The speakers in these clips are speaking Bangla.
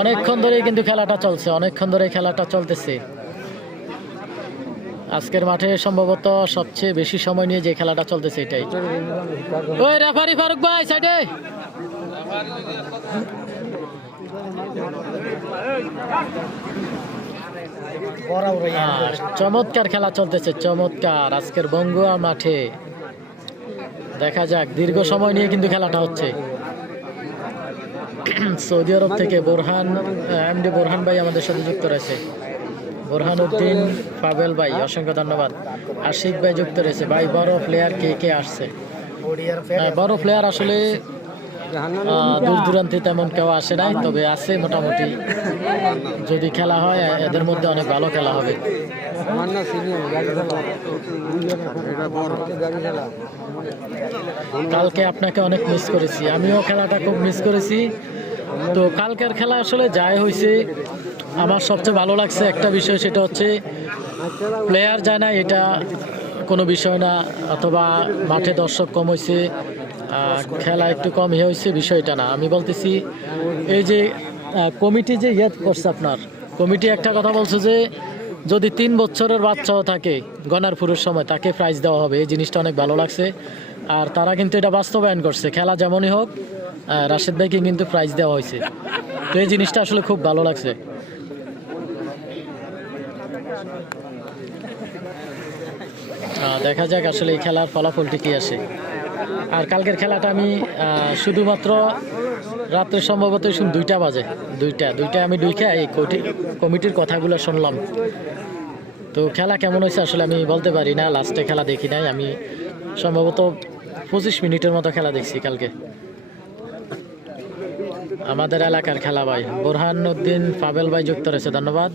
অনেকক্ষণ ধরে কিন্তু খেলাটা চলছে, অনেকক্ষণ ধরে খেলাটা চলতেছে। আজকের মাঠে সম্ভবত সবচেয়ে বেশি সময় নিয়ে যে খেলাটা চলতেছে এটাই। ওই রেফারি ফারুক ভাই সাইডে। চমৎকার খেলা চলতেছে, চমৎকার আজকের বঙ্গুয়া মাঠে। দেখা যাক, দীর্ঘ সময় নিয়ে কিন্তু খেলাটা হচ্ছে। সৌদি আরব থেকে বোরহান এমডি বোরহান ভাই আমাদের সাথে যুক্ত রয়েছে। বোরহান উদ্দিন পাবেল ভাই অসংখ্য ধন্যবাদ। আশিক ভাই যুক্ত রয়েছে। ভাই বড় প্লেয়ার কে কে আসছে? বড় প্লেয়ার আসলে দূর দূরান্তে তেমন কেউ আসে নাই, তবে আছে মোটামুটি। যদি খেলা হয় এদের মধ্যে অনেক ভালো খেলা হবে। কালকে আপনাকে অনেক মিস করেছি, আমিও খেলাটা খুব মিস করেছি। তো কালকের খেলা আসলে যাই হয়েছে, আমার সবচেয়ে ভালো লাগছে একটা বিষয়, সেটা হচ্ছে প্লেয়ার যায় না এটা কোনো বিষয় না, অথবা মাঠে দর্শক কম হয়েছে, খেলা একটু কম হয়েছে, বিষয়টা না। আমি বলতেছি এই যে কমিটি যে করছে, আপনার কমিটি একটা কথা বলছে যে যদি 3 বছরের বাচ্চাও থাকে গণারপুরের সময় তাকে প্রাইজ দেওয়া হবে। এই জিনিসটা অনেক ভালো লাগছে। আর তারা কিন্তু এটা বাস্তবায়ন করছে, খেলা যেমনই হোক রাশেদ ভাইকে কিন্তু প্রাইজ দেওয়া হয়েছে। তো এই জিনিসটা আসলে খুব ভালো লাগছে। দেখা যাক আসলে এই খেলার ফলাফলটি কি আসে। আর কালকের খেলাটা আমি শুধুমাত্র রাত্রে সম্ভবত 2টা বাজে, 2টা আমি এই কমিটির কথাগুলো শুনলাম। তো খেলা কেমন হয়েছে আসলে আমি বলতে পারি না, লাস্টে খেলা দেখি নাই আমি। সম্ভবত 25 মিনিটের মতো খেলা দেখছি কালকে। আমাদের এলাকার খেলা ভাই বোরহান উদ্দিন পাবেল ভাই যুক্ত রয়েছে, ধন্যবাদ।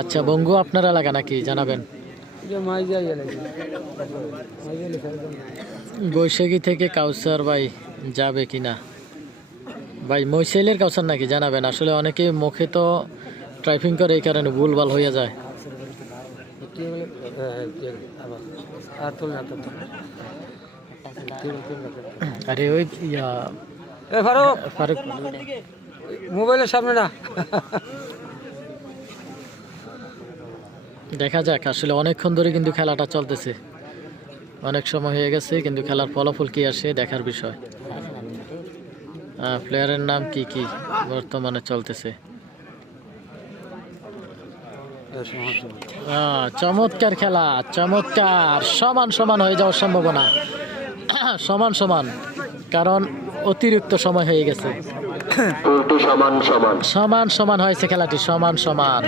আচ্ছা, বঙ্গু আপনার এলাকা নাকি জানাবেন? বৈশাখী থেকে কাউসার ভাই যাবে কিনা? ভাই মৈশাইলের কাউসার নাকি জানাবেন? আসলে অনেকে মুখে তো ট্রাইপিং করে, এই কারণে ভুলভাল হয়ে যায়। আরে ওই ফারুক মোবাইলের সামনে না। দেখা যাক, আসলে অনেকক্ষণ ধরে কিন্তু খেলাটা চলতেছে, অনেক সময় হয়ে গেছে, কিন্তু খেলার ফলাফল কি আসে দেখার বিষয়। প্লেয়ারের নাম কি কি বর্তমানে চলতেছে? চমৎকার খেলা, চমৎকার। সমান সমান হয়ে যাওয়ার সম্ভাবনা, সমান সমান, কারণ অতিরিক্ত সময় হয়ে গেছে। সমান সমান হয়েছে খেলাটি, সমান সমান।